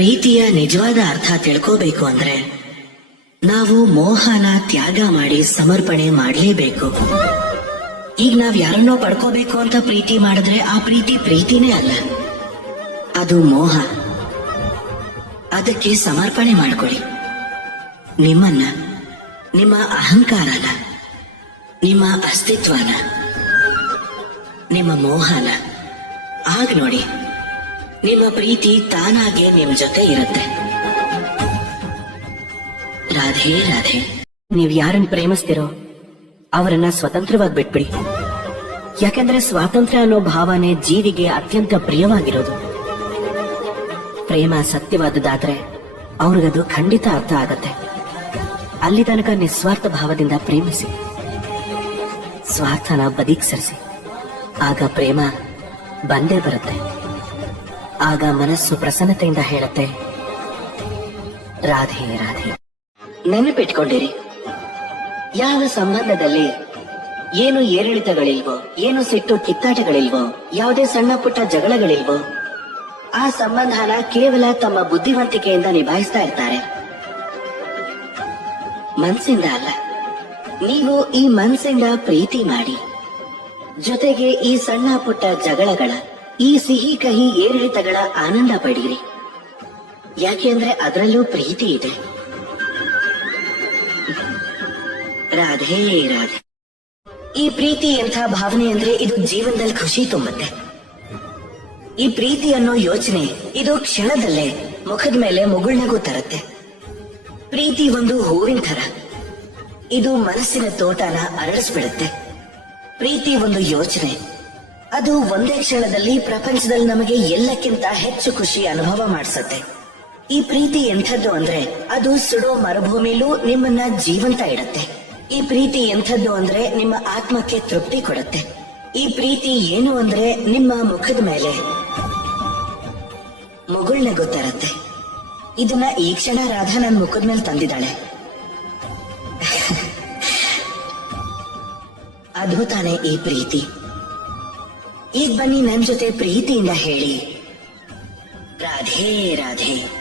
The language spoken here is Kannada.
ಪ್ರೀತಿಯ ನಿಜವಾದ ಅರ್ಥ ತಿಳ್ಕೋಬೇಕು ಅಂದ್ರೆ ನಾವು ಮೋಹನ ತ್ಯಾಗ ಮಾಡಿ ಸಮರ್ಪಣೆ ಮಾಡಲೇಬೇಕು. ಈಗ ನಾವ್ ಯಾರನ್ನೋ ಪಡ್ಕೋಬೇಕು ಅಂತ ಪ್ರೀತಿ ಮಾಡಿದ್ರೆ ಆ ಪ್ರೀತಿ ಪ್ರೀತಿನೇ ಅಲ್ಲ. ಅದು ಮೋಹ. ಅದಕ್ಕೆ ಸಮರ್ಪಣೆ ಮಾಡ್ಕೊಳ್ಳಿ. ನಿಮ್ಮನ್ನ, ನಿಮ್ಮ ಅಹಂಕಾರನ, ನಿಮ್ಮ ಅಸ್ತಿತ್ವನ, ನಿಮ್ಮ ಮೋಹನ. ಆಗ ನೋಡಿ. ನಿಮ್ಮ ಪ್ರೀತಿ ತಾನಾಗೆ ನಿಮ್ ಜೊತೆ ಇರುತ್ತೆ. ರಾಧೆ ರಾಧೆ. ನೀವ್ ಯಾರನ್ನ ಪ್ರೇಮಿಸ್ತಿರೋ ಅವರನ್ನ ಸ್ವತಂತ್ರವಾಗಿ ಬಿಟ್ಬಿಡಿ. ಯಾಕಂದ್ರೆ ಸ್ವಾತಂತ್ರ್ಯ ಅನ್ನೋ ಭಾವನೆ ಜೀವಿಗೆ ಅತ್ಯಂತ ಪ್ರಿಯವಾಗಿರೋದು. ಪ್ರೇಮ ಸತ್ಯವಾದದ್ದಾದ್ರೆ ಅವ್ರಿಗದು ಖಂಡಿತ ಅರ್ಥ ಆಗತ್ತೆ. ಅಲ್ಲಿ ತನಕ ನಿಸ್ವಾರ್ಥ ಭಾವದಿಂದ ಪ್ರೇಮಿಸಿ. ಸ್ವಾರ್ಥನ ಬದಿಗ್ ಸರಿಸಿ ಆಗ ಪ್ರೇಮ ಬಂದೇ ಬರುತ್ತೆ. ಆಗ ಮನಸ್ಸು ಪ್ರಸನ್ನತೆಯಿಂದ ಹೇಳುತ್ತೆ, ರಾಧೆ ರಾಧೆ. ನೆನಪಿಟ್ಕೊಂಡಿರಿ. ಯಾವ ಸಂಬಂಧದಲ್ಲಿ ಏನು ಏರಿಳಿತಗಳಿಲ್ವೋ, ಏನು ಸಿಟ್ಟು ಕಿತ್ತಾಟಗಳಿಲ್ವೋ, ಯಾವುದೇ ಸಣ್ಣ ಪುಟ್ಟ ಜಗಳಗಳಿಲ್ವೋ, ಆ ಸಂಬಂಧನ ಕೇವಲ ತಮ್ಮ ಬುದ್ಧಿವಂತಿಕೆಯಿಂದ ನಿಭಾಯಿಸ್ತಾ ಇರ್ತಾರೆ. ಮನ್ಸಿಂದ ಅಲ್ಲ. ನೀವು ಈ ಮನ್ಸಿಂದ ಪ್ರೀತಿ ಮಾಡಿ. ಜೊತೆಗೆ ಈ ಸಣ್ಣ ಪುಟ್ಟ ಜಗಳಗಳ ಈ ಸಿಹಿ ಕಹಿ ಏರಿಳಿತಗಳ ಆನಂದ ಪಡೀರಿ. ಯಾಕೆಂದ್ರೆ ಅದರಲ್ಲೂ ಪ್ರೀತಿ ಇದೆ. ರಾಧೇ, ರಾಧೆ. ಈ ಪ್ರೀತಿ ಎಂಥ ಭಾವನೆ ಅಂದ್ರೆ ಇದು ಜೀವನದಲ್ಲಿ ಖುಷಿ ತುಂಬುತ್ತೆ. ಈ ಪ್ರೀತಿ ಅನ್ನೋ ಯೋಚನೆ ಇದು ಕ್ಷಣದಲ್ಲೇ ಮುಖದ ಮೇಲೆ ಮುಗುಳ್ನಗೂ ತರುತ್ತೆ. ಪ್ರೀತಿ ಒಂದು ಹೂವಿನ ಥರ. ಇದು ಮನಸ್ಸಿನ ತೋಟನ ಅರಳಿಸ್ಬಿಡುತ್ತೆ. ಪ್ರೀತಿ ಒಂದು ಯೋಚನೆ. ಅದು ಒಂದೇ ಕ್ಷಣದಲ್ಲಿ ಪ್ರಪಂಚದಲ್ಲಿ ನಮಗೆ ಎಲ್ಲಕ್ಕಿಂತ ಹೆಚ್ಚು ಖುಷಿ ಅನುಭವ ಮಾಡಿಸುತ್ತೆ. ಈ ಪ್ರೀತಿ ಎಂಥದ್ದು ಅಂದ್ರೆ ಅದು ಸುಡೋ ಮರುಭೂಮಿಲೂ ನಿಮ್ಮನ್ನ ಜೀವಂತ ಇಡತ್ತೆ. ಈ ಪ್ರೀತಿ ಎಂಥದ್ದು ಅಂದ್ರೆ ನಿಮ್ಮ ಆತ್ಮಕ್ಕೆ ತೃಪ್ತಿ ಕೊಡುತ್ತೆ. ಈ ಪ್ರೀತಿ ಏನು ಅಂದ್ರೆ ನಿಮ್ಮ ಮುಖದ ಮೇಲೆ ಮಗುಳ್ನ ಗೊತ್ತಿರತ್ತೆ. ಇದನ್ನ ಈ ಕ್ಷಣ ರಾಧಾ ನನ್ನ ಮುಖದ ಮೇಲೆ ತಂದಿದ್ದಾಳೆ. ಅದು ತಾನೇ ಈ ಪ್ರೀತಿ. ಈಗ ಬನ್ನಿ ನನ್ ಜೊತೆ ಪ್ರೀತಿಯಿಂದ ಹೇಳಿ. ರಾಧೇ ರಾಧೇ.